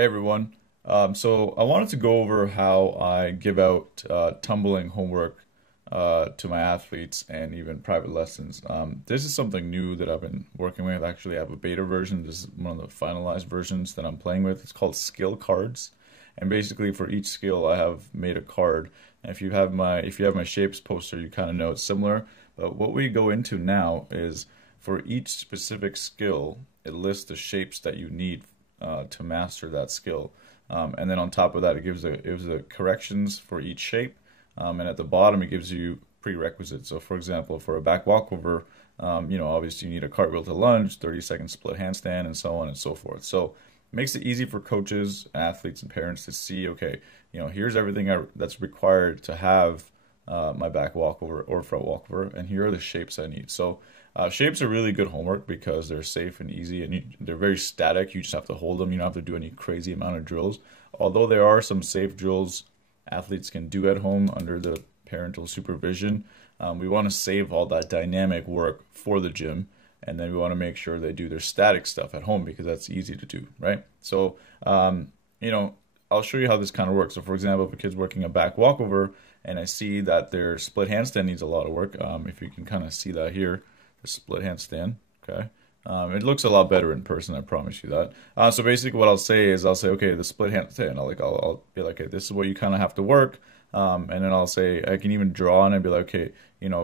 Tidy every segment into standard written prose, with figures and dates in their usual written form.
Hey everyone. So I wanted to go over how I give out tumbling homework to my athletes and even private lessons. This is something new that I've been working with. Actually, I have a beta version. This is one of the finalized versions that I'm playing with. It's called skill cards. And basically for each skill I have made a card. And if you have my shapes poster, you kind of know it's similar. But what we go into now is for each specific skill, it lists the shapes that you need to master that skill. And then on top of that, it gives the corrections for each shape. And at the bottom, it gives you prerequisites. So for example, for a back walkover, obviously you need a cartwheel to lunge, 30-second split handstand, and so on and so forth. So it makes it easy for coaches, athletes, and parents to see, okay, here's everything that's required to have my back walkover or front walkover, and here are the shapes I need. So shapes are really good homework because they're safe and easy, and they're very static. You just have to hold them. You don't have to do any crazy amount of drills. Although there are some safe drills athletes can do at home under the parental supervision, we want to save all that dynamic work for the gym, and then we want to make sure they do their static stuff at home because that's easy to do, right? So, I'll show you how this kind of works. So for example, if a kid's working a back walkover and I see that their split handstand needs a lot of work, if you can kind of see that here, the split handstand, okay? It looks a lot better in person, I promise you that. So basically what I'll say is, okay, the split handstand, I'll be like, okay, this is what you kind of have to work. And then I'll say, I can even draw on it and be like, okay,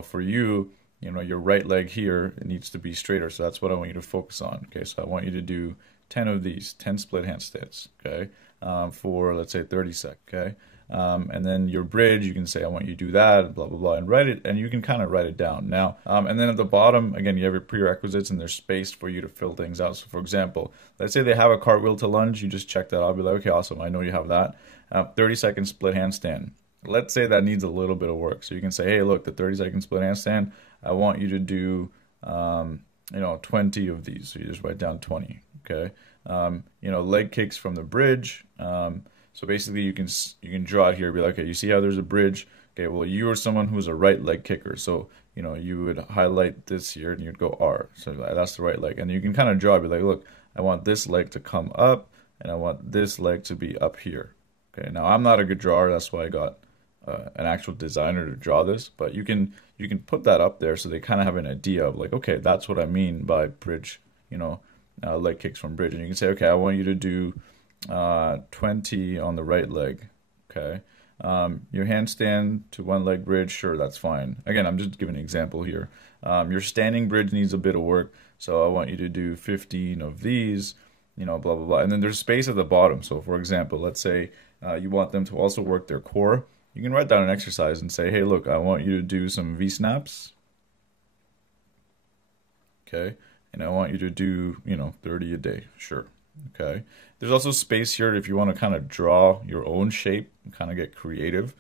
for you, your right leg here, it needs to be straighter. So that's what I want you to focus on. Okay, so I want you to do 10 of these, 10 split handstands, okay, for let's say 30 seconds, okay? And then your bridge, you can say, I want you to do that, blah, blah, blah, and write it, and you can kind of write it down. Now, and then at the bottom, again, you have your prerequisites and there's space for you to fill things out. So for example, let's say they have a cartwheel to lunge, you just check that out, be like, okay, awesome, I know you have that. 30-second split handstand. Let's say that needs a little bit of work. So you can say, hey, look, the 30-second split handstand, I want you to do, 20 of these. So you just write down 20, okay? Leg kicks from the bridge. So basically you can draw it here, be like, okay, you see how there's a bridge? Okay, well, you are someone who's a right leg kicker. So, you would highlight this here and you'd go R. So that's the right leg. And you can kind of draw, be like, look, I want this leg to come up and I want this leg to be up here. Okay, now I'm not a good drawer. That's why I got an actual designer to draw this, but you can put that up there so they kind of have an idea of like, okay, that's what I mean by bridge, leg kicks from bridge. And you can say, okay, I want you to do 20 on the right leg, okay? Your handstand to one leg bridge, sure, that's fine. Again, I'm just giving an example here. Your standing bridge needs a bit of work, so I want you to do 15 of these, blah, blah, blah. And then there's space at the bottom. So for example, let's say you want them to also work their core. You can write down an exercise and say, hey, look, I want you to do some V-snaps, okay? And I want you to do, 30 a day, sure. Okay. There's also space here if you want to kind of draw your own shape and kind of get creative.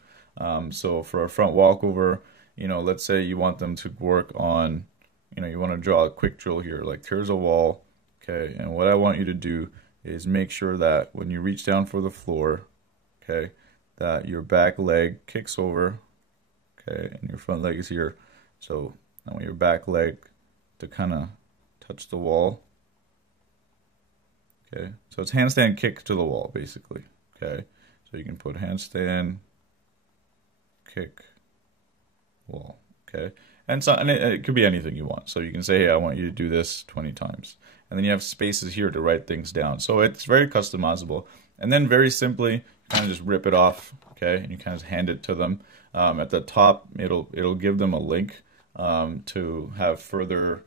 So for a front walkover, let's say you want them to work on, you want to draw a quick drill here. Like here's a wall, okay? And what I want you to do is make sure that when you reach down for the floor, okay, that your back leg kicks over, okay, and your front leg is here. So I want your back leg to kind of touch the wall. Okay, so it's handstand kick to the wall, basically. Okay, so you can put handstand kick wall. Okay, and it could be anything you want. So you can say, hey, I want you to do this 20 times, and then you have spaces here to write things down. So it's very customizable. And then very simply, you kind of just rip it off. Okay, and you kind of hand it to them. At the top, it'll give them a link to have further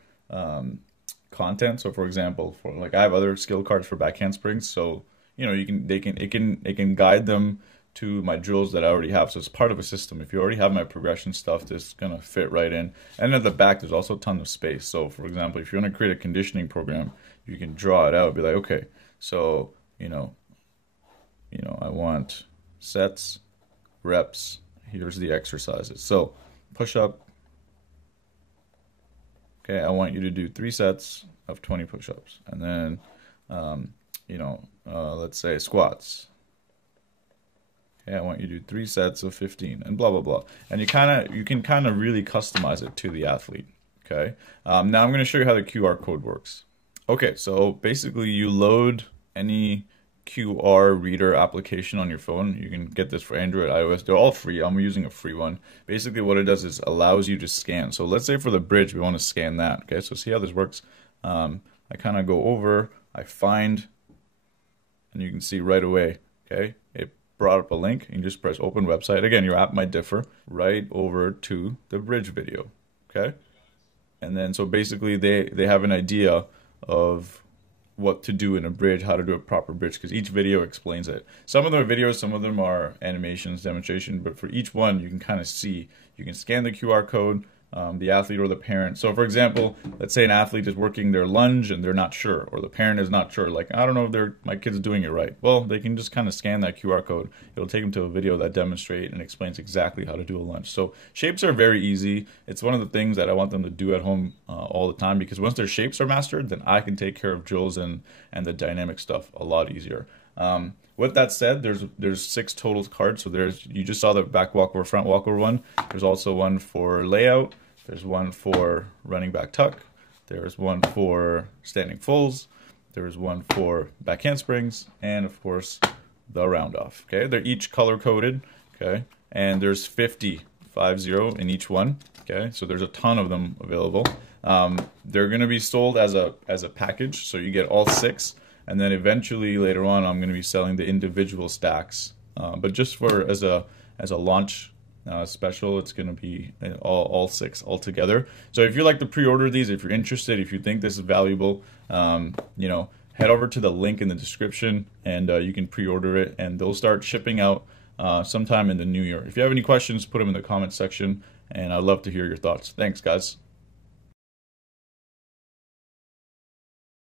content. So for example, I have other skill cards for back handsprings, so it can guide them to my drills that I already have. So it's part of a system. If you already have my progression stuff, this is gonna fit right in. And at the back, there's also a ton of space. So for example, if you want to create a conditioning program, you can draw it out. Be like, okay, so I want sets, reps. Here's the exercises. So push up. Okay, I want you to do 3 sets of 20 push-ups, and then, let's say squats. Okay, I want you to do 3 sets of 15, and blah blah blah. And you can kind of really customize it to the athlete. Okay, now I'm going to show you how the QR code works. Okay, so basically you load any QR reader application on your phone. You can get this for Android, iOS. They're all free. I'm using a free one. Basically what it does is allows you to scan. So let's say for the bridge, we want to scan that. Okay, so see how this works. I kind of go over, I find, and you can see right away, okay, it brought up a link. You can just press open website. Again, your app might differ. Right over to the bridge video, okay? And then so basically they have an idea of what to do in a bridge, how to do a proper bridge, because each video explains it. Some of them are videos, some of them are animations, demonstration, but for each one you can kind of see, you can scan the QR code, the athlete or the parent. So for example, let's say an athlete is working their lunge and they're not sure, or the parent is not sure, like, I don't know if my kid's doing it right. Well, they can just kind of scan that QR code. It'll take them to a video that demonstrates and explains exactly how to do a lunge. So shapes are very easy. It's one of the things that I want them to do at home all the time, because once their shapes are mastered, then I can take care of drills and the dynamic stuff a lot easier. With that said, there's 6 total cards. So you just saw the back walkover, front walkover one. There's also one for layout. There's one for running back tuck. There's one for standing fulls. There's one for back handsprings, and of course the round off. Okay, they're each color coded. Okay, and there's 50 in each one. Okay, so there's a ton of them available. They're going to be sold as a package, so you get all 6. And then eventually later on, I'm going to be selling the individual stacks. But just as a launch special, it's going to be all 6 all together. So if you like to pre-order these, if you're interested, if you think this is valuable, head over to the link in the description and you can pre-order it, and they'll start shipping out sometime in the new year. If you have any questions, put them in the comment section, and I'd love to hear your thoughts. Thanks, guys.